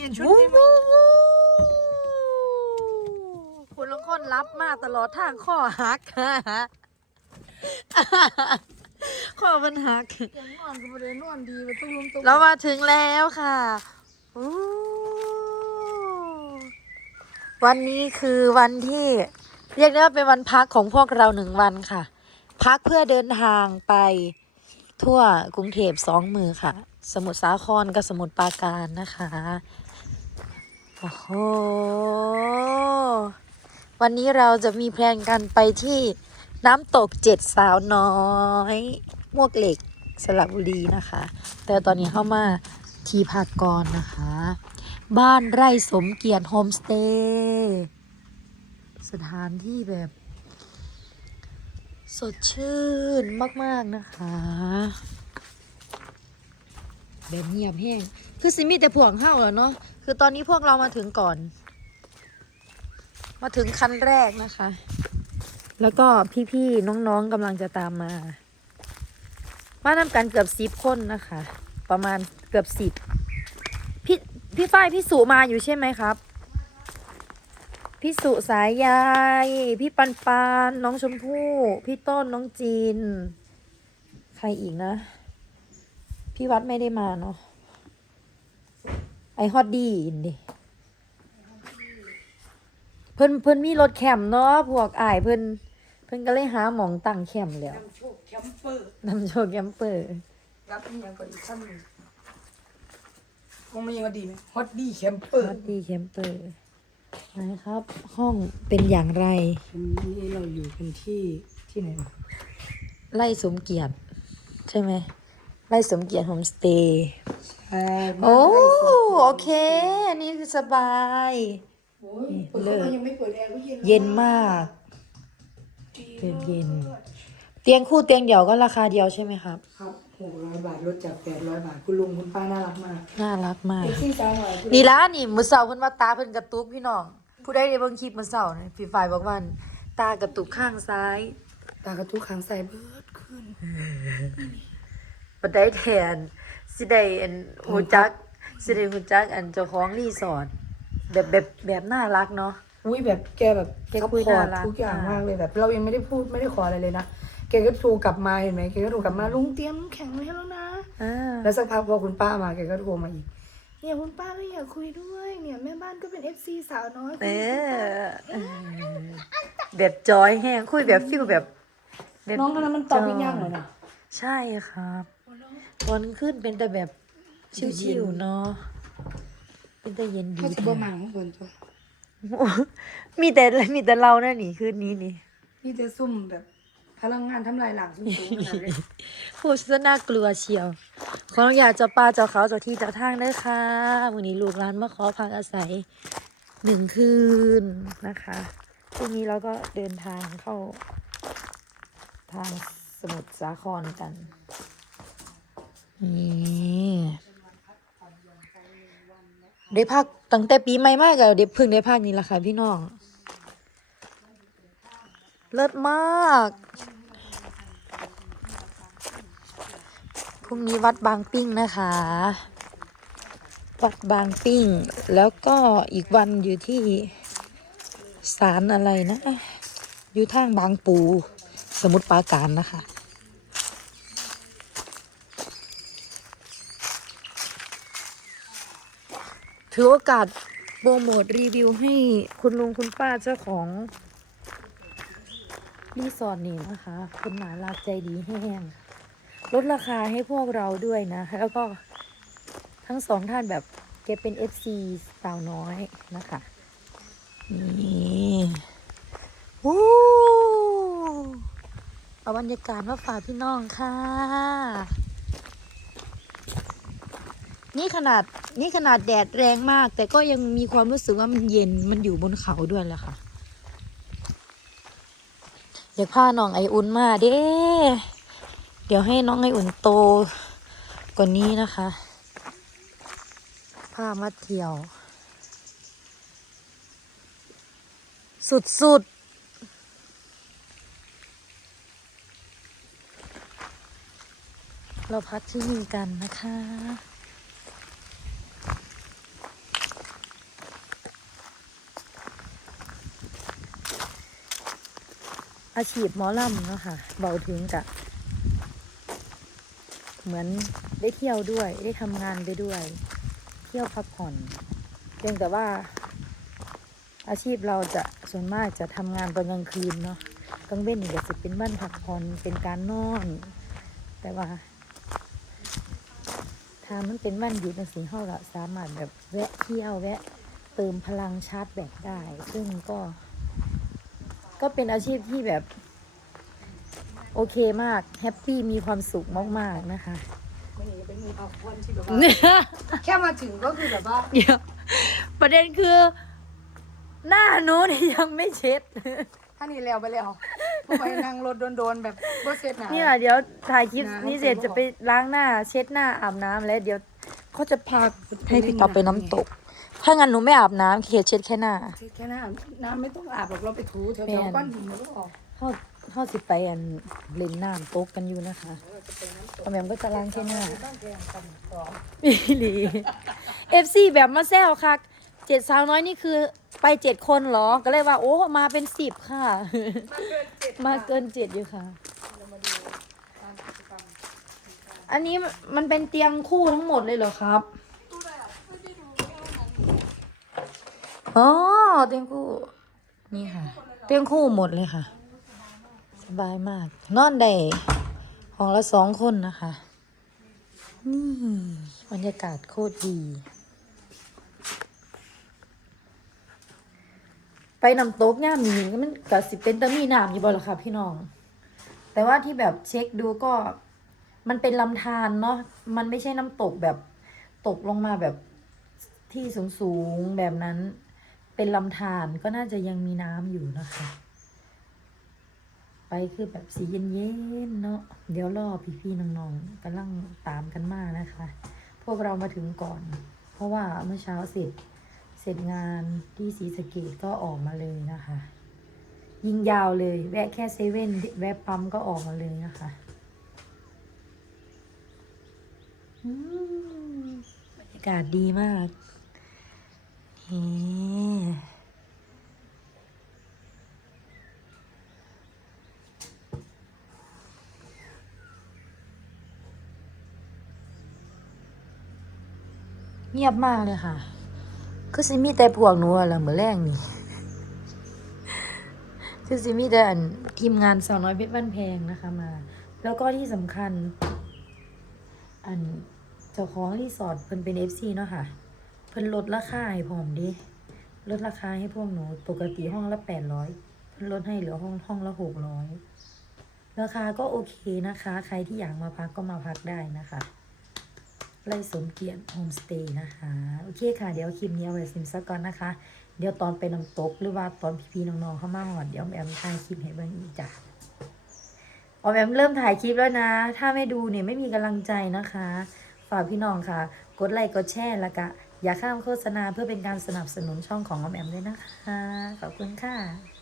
เปลี่ยนชุดวู้ให้ไหมวู้วู้คุณลงคนรับมาตลอดทางข้อหักข้อมันหักยังนอนก็ไม่ได้นอนดีมาตุ้มลมตุ้มเรามาถึงแล้วค่ะอู้วันนี้คือวันที่ เรียกได้ว่าเป็นวันพักของพวกเราหนึ่งวันค่ะ พักเพื่อเดินทางไปทั่วกรุงเทพสองมือค่ะ สมุทรสาครกับสมุทรปราการนะคะ โอ้โห วันนี้เราจะมีแพลนกันไปที่น้ำตกเจ็ดสาวน้อยมวกเหล็กสระบุรีนะคะ แต่ตอนนี้เข้ามาที่พักกรนะคะ บ้านไร่สมเกียรติโฮมสเตย์สถานที่แบบ สดชื่นมาก ๆ นะคะ แบบเงียบแห้ง คือสิมีแต่พวกเข้าแล้วเนาะ คือตอนนี้พวกเรามาถึงก่อน มาถึงคันแรกนะคะ แล้วก็พี่ๆน้องๆกำลังจะตามมามานำกันเกือบสิบคนนะคะ ประมาณเกือบสิบพี่พี่ฝ้ายพี่สุมาอยู่ใช่ไหมครับ พี่สุสายยาย พี่ปันปันน้องชมพู่ พี่ต้นน้องจีน ใครอีกนะ พี่วัดไม่ได้มาเนาะไอฮอตดีนดิเพิ่นเพิ่นมีรถแคมป์เนาะพวกอ้ายเพิ่นเพิ่นก็เลยหาหมองตั้งแคมป์แล้วน้ำโชคแคมเปอร์นำโชคแคมเปอร์รับนี่ยังก่อนอีกขั้นหนึ่งคงไม่ยังก็ดีไหมฮอตดี้แคมเปอร์ฮอตดีแคมเปอร์นะครับ ห้องเป็นอย่างไรวันนี้เราอยู่กันที่ที่ไหนวะไล่สมเกียรติใช่ไหม ไล่สมเกียรติโฮมสเตย์ใช่โอ้โอเค อันนี้คือสบาย โอ้ยเปิดเข้ามายังไม่เปิดแอร์ก็เย็นเย็นมากเย็นเย็นเตียงคู่เตียงเดี่ยวก็ราคาเดียวใช่ไหมครับ ครับหกร้อยบาทลดจากแปดร้อยบาทคุณลุงคุณป้าน่ารักมากน่ารักมากเอ็กซี่สาวหน่อยคุณนี่ละนี่มือเสาเพิ่นว่าตาเพิ่นกระตุกพี่น้อง ผู้ใดได้เบิ่งคลิปมือเสาเนี่ยพี่ฝ่ายบอกว่าตากระตุกข้างซ้าย ตากระตุกขางใส่เบิดขึ้น บ่ได้แทนสิได้อันฮู้จักสิได้ฮู้จักอันเจ้าของรีสอร์ทแบบแบบแบบน่ารักเนาะ อุ้ยแบบแกแบบแกก็ซัพคุยพอร์น่าตรัก ทุกอย่างมากมากเลยแบบ เรายังไม่ได้พูดไม่ได้ขออะไรเลยนะแกก็โทรกลับมาเห็นไหมแกก็โทรกลับมาลุงเตรียมน้ำแข็งไว้ให้แล้วนะอ่าแล้วสักพักพอคุณป้ามาแกก็โทรมาอีก เนี่ยคุณป้าก็อยากคุยด้วยเนี่ยแม่บ้านก็เป็นเอฟซีสาวน้อยเออแบบจอยแห้งคุยแบบฟิลแบบแบบน้องคนนั้นมันตอบยากๆหน่อยนะ ใช่ครับ ตอนขึ้นเป็นแต่แบบชิวๆเนาะเป็นแต่เย็นดีเขาจะแท้ประมาณคนตัวมีแต่มีแต่เรานะนี่คืนนี้นี่นี่จะซุ่มแบบพลังงานทำลายหลังสูงๆขนาดเลยพูดซะน่ากลัวเชียว ขออนุญาตเจ้าป่าเจ้าเขาเจ้าที่เจ้าทางเด้อค่ะวันนี้ลูกร้านมาขอพักอาศัยหนึ่งคืนนะคะพรุ่งนี้เราก็เดินทางเข้า ทางสมุทรสาครกัน นี่ได้พักตั้งแต่ปีใหม่มากอะเด็เพิ่งได้พักนี่แหละค่ะพี่น้อง เลิศมากพรุ่งนี้วัดบางปิ้งนะคะ วัดบางปิ้ง แล้วก็อีกวันอยู่ที่ศาลอะไรนะ อยู่ทางบางปู สมุทรปราการนะคะ ถือโอกาสโปรโมทรีวิวให้คุณลุงคุณป้าเจ้าของรีสอร์ทนี่นะคะคนหนารักใจดีแห้งลดราคาให้พวกเราด้วยนะ แล้วก็ทั้งสองท่านแบบแกเป็น FC สาวน้อยนะคะนี่วู้เอาบรรยากาศมาฝากพี่น้องค่ะ นี่ขนาดนี่ขนาดแดดแรงมาก แต่ก็ยังมีความรู้สึกว่ามันเย็นมันอยู่บนเขาด้วยแหละค่ะ อยากพาน้องไออุ่นมาเด้เดี๋ยวให้น้องไออุ่นโตกว่านี้นะคะพามาเที่ยว สุดๆเราพักที่นี่กันนะคะ อาชีพหมอลำเนาะค่ะเบาถึงกะ เหมือนได้เที่ยวด้วย ได้ทำงานไปด้วย เที่ยวพักผ่อนเพียงแต่ว่า อาชีพเราจะส่วนมากจะทำงานตอนกลางคืนเนาะกลางเว้นนี่ก็จะเป็นบ้านพักผ่อนเป็นการนอน แต่ว่าถ้ามันเป็นวันหยุดจังสีเราสามารถแบบแวะเที่ยวแวะเติมพลังชาร์จแบตได้ ซึ่งก็ ก็เป็นอาชีพที่แบบ โอเคมาก แฮปปี้มีความสุขมากๆนะคะไม่เห็นเป็นมือเอาวันที่แบบว่าแค่มาถึงก็คือแบบว่าเดี๋ยวประเด็นคือ หน้าหนูเนี่ยยังไม่เช็ดถ้านี่แล้วไปแล้วเพราะไปนั่งรถโดนๆแบบบ่เสร็จหนาเนี่ยเดี๋ยวถ่ายคลิปนะนี้เสร็จจะไปล้างหน้า เช็ดหน้าอาบน้ำแล้ว เดี๋ยวเขาจะพาให้พี่ต่อไปน้ำตก ถ้างั้นหนูไม่อาบน้ำเขียเช็ดแค่หน้า เช็ดแค่หน้าน้ำไม่ต้องอาบหรอกเราไปถูแถแม่วนๆก้อนหินมันก็ออกเขาเขาสิไปอันเล่นน้ำตกกันอยู่นะคะปอมแมมก็จะล้างแค่หน้า บ้านแกงกันสองอีหลีเอฟซีแบบมาแซวค่ะเจ็ดสาวน้อยนี่คือไปเจ็ดคนเหรอ ก็เลยว่า โอ้มาเป็นสิบค่ะ มาเกินเจ็ดมาเกินเจ็ดอยู่ค่ะเรามาดูการกิจกรรมอันนี้มันเป็นเตียงคู่ทั้งหมดเลยเหรอครับ อ๋อเตียงคู่ นี่ค่ะ เตียงคู่หมดเลยค่ะ สบายมาก นอนได้ห้องละสองคนนะคะ นี่บรรยากาศโคตรดี ไปนำโต๊ะย่ามนี้มันก็สิเป็นตะมีน้ำอยู่บ่ล่ะค่ะพี่น้อง แต่ว่าที่แบบเช็คดูก็มันเป็นลำธารเนาะมันไม่ใช่น้ำตกแบบตกลงมาแบบที่สูงสูงๆแบบนั้น เป็นลำธารก็น่าจะยังมีน้ำอยู่นะคะ ไปคือแบบสีเย็นๆเนาะเดี๋ยวรอพี่ๆน้องๆกำลังตามกันมานะคะ พวกเรามาถึงก่อน เพราะว่าเมื่อเช้าเสร็จเสร็จงานที่ศรีสะเกดก็ออกมาเลยนะคะ ยิงยาวเลย แวะแค่เซเว่นแวะปั๊มก็ออกมาเลยนะคะอืมบรรยากาศดีมากนี่เงียบมากเลยค่ะ คือสิมีแต่พวกหนูอะล่ะเหมือนแรงนี่คือสิมีแต่อันทีมงานสาวน้อยเพชรบ้านแพงนะคะมา แล้วก็ที่สำคัญ อันเจ้าของรีสอร์ทเพิ่นเป็นเอฟซีเนาะค่ะ เพิ่นลดราคาให้พร้อมดิลดราคาให้พวกหนูปกติห้องละแปดร้อยเพิ่นลดให้เหลือห้องห้องละหกร้อยราคาก็โอเคนะคะ ใครที่อยากมาพักก็มาพักได้นะคะ ไล่สมเกียรติโฮมสเตย์นะคะ โอเคค่ะ เดี๋ยวคลิปนี้เอาไว้ซิมซะก่อนนะคะ เดี๋ยวตอนไปน้ำตกหรือว่าตอนพี่ๆน้องๆเข้ามาหอด เดี๋ยวแอมถ่ายคลิปให้เบิ่งอีกจ้ะออมแอมเริ่มถ่ายคลิปแล้วนะ ถ้าไม่ดูเนี่ยไม่มีกำลังใจนะคะ ฝากพี่น้องค่ะ กดไลค์กดแชร์แล้วก็อย่าข้ามโฆษณาเพื่อเป็นการสนับสนุนช่องของออมแอมด้วยนะคะ ขอบคุณค่ะ